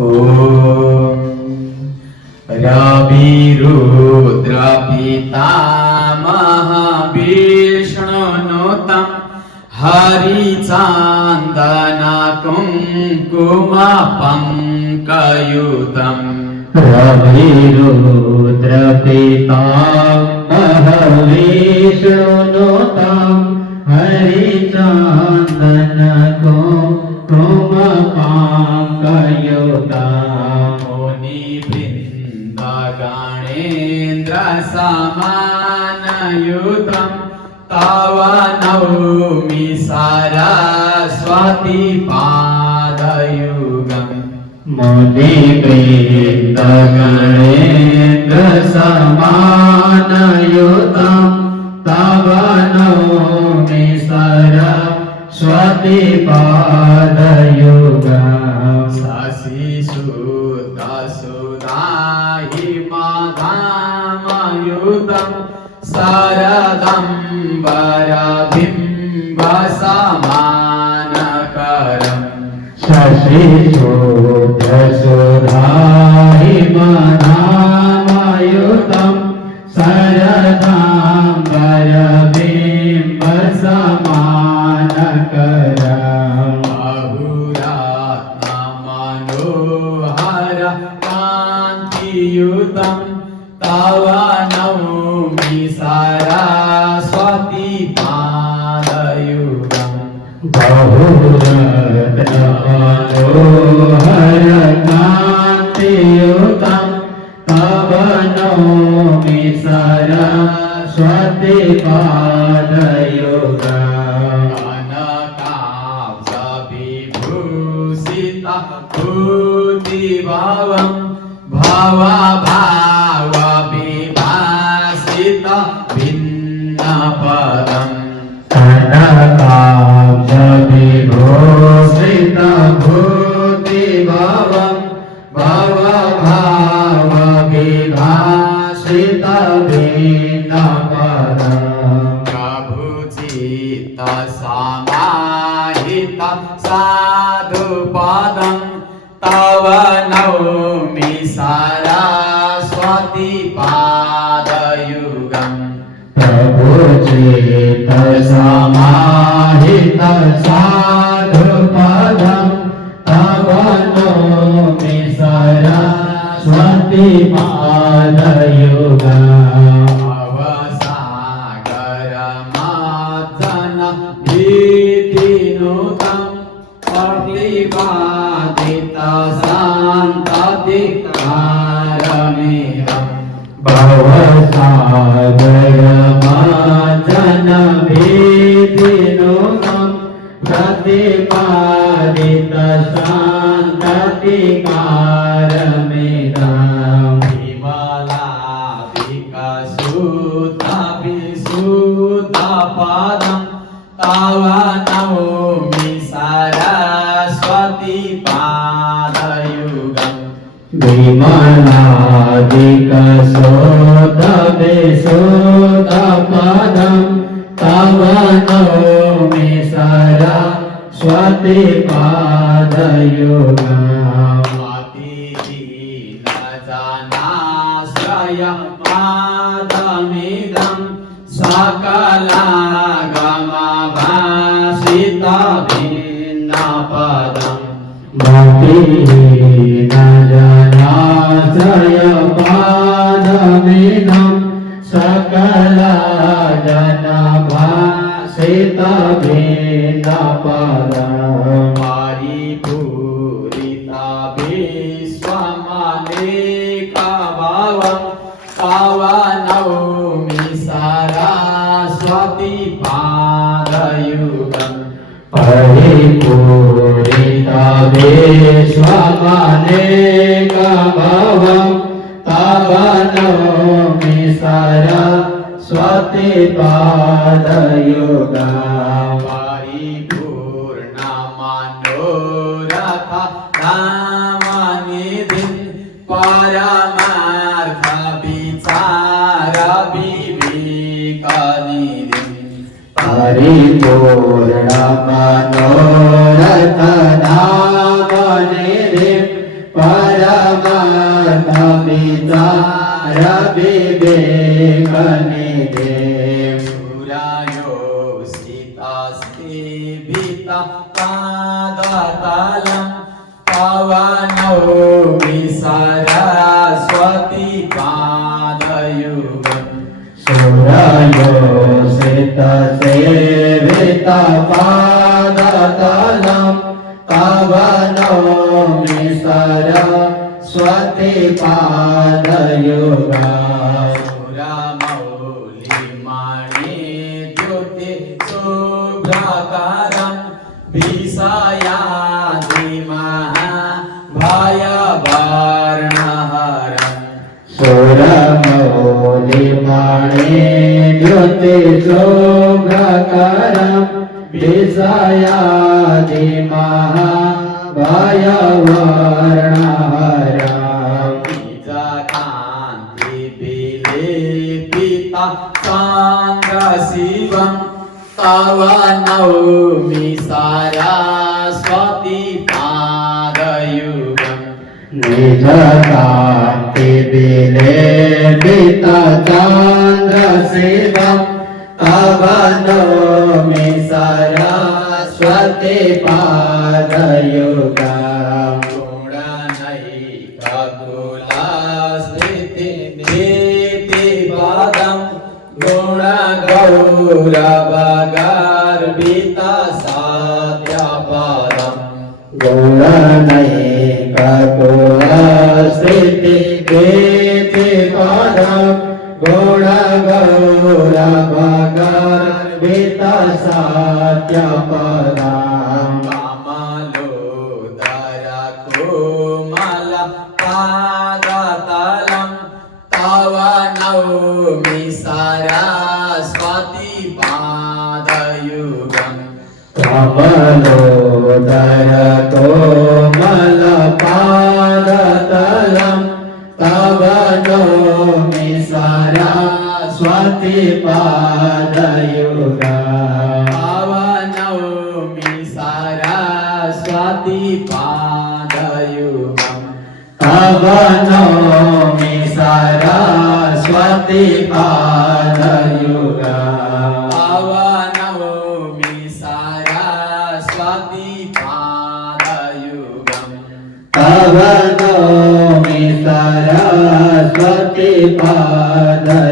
ॐ रविरुद्र पितामह विष्णुनुतं हरिचान्दन कुङ्कुम पङ्कयुतम् रविरुद्र पितामह विष्णुनुतं हरिचान्दन कुङ्कुम पङ्कयुतम् मुनिवृन्दगणेन्द्र समानयुतं तव नौमि सरस्वती पादयुगम् मुनिवृन्दगणेन्द्र समानयुतं तव नौमि सरस्वती पादयुगम् शशिसुतसुधाहिमधामयुतं शरदम्बरबिम्बसमानकरम् शशिशोधसुधाहिमधामयुतं शरदाम्बरबिम्बसमानकरम् बहुरत्नमनोहर कान्तियुतं तव नौमि सरस्वती पादयुगम् बहुरत्नमनोहर कान्तियुतं तव नौमि सरस्वती पादयुगम् कनकाब्जविभूषित भूतिभवं भवभावविभासित भिन्नपदम् कनकाब्जविभूषित भूतिभवं भवभावविभासित भिन्नपदम् प्रभुचित्त समाहित साधुपदं तव नौमि सरस्वती पादयुगम् प्रभुचित्त समाहित साधुपदं तव नौमि सरस्वती पादयुगम् भवसागरमथन भीतिनुतं प्रतिपादित शान्तधिकारमेहम् भवसागरमथन भीतिनुतं प्रतिपादित शान्तधिकारमेहम् विमलाविकसुतविशुद्धपदं तव नौमि सरस्वती पादयुगम् विमलादिकसुतविशुद्धपदं तव नौमि सरस्वती पादयुगम् अतिदीनजनाश्रय पादमिदं सकलागमभासित भिन्नपदम् मतिहीनजनाश्रय पादमिदं सकलजनभासित भिन्नपदम् परिपूरित विश्वमनेकभवं तव नौमि सरस्वती पादयुगम् परिपूरित विश्वमनेकभवं तव नौमि सरस्वती पादयुगम् परिपूर्णमनोरथ रामनिधिं परमार्थ विचार विवेकनिधिम् परिपूर्णमनोरथ नामनिधिं માતા પિતા વિવેકને દેવ સુરાયો સીતાસ્તે ભીતા પાદતલમ પાવનો સરસ્વતી પાદયુગમ સુરાયો સિત સેવિતા પાદતલમ પાવનો સરસ્વતી પાદયુગમ સુરમૌલિમણિ જ્યોતિ શુભ્રકરં વિષયાધિમઃ ભયવર્ણહરં સુરમૌલિમણિ જ્યોતિ શુભ્રકરં વિષયાધિમઃ ભયવર્ણહરં બીજકાંતિ વિલેપિતા સાંદ્રશિવં તવ નૌમિ સરસ્વતી પાદયુગમ નિજકાંતિ વિલેપિતા ચાંદ્રશિવં તવ નૌમિ સરસ્વતી પાદયુગમ ગુણનૈક કુલસ્મૃતિ નીતિ પદં ગુણ ગૌરવગર્ભિતા સત્યપદં ગુણનૈક કુલસ્મૃતિ નીતિ પદં ગુણ ગૌરવગર્ભિતા સત્યપદં કમલોદર કોમલ પાદતલં તવ નૌમિ સરસ્વતી પાદયુગમ કમલોદર કોમલ પાદતલં તવ નૌમિ સરસ્વતી પાદયુગમ પાવનૌમિ સરસ્વતી પાદયુગમ તવ નૌમિ સરસ્વતી પાદયુગમ પાવનૌમિ સરસ્વતી પાદયુગમ તવ નૌમિ સરસ્વતી પાદયુગમ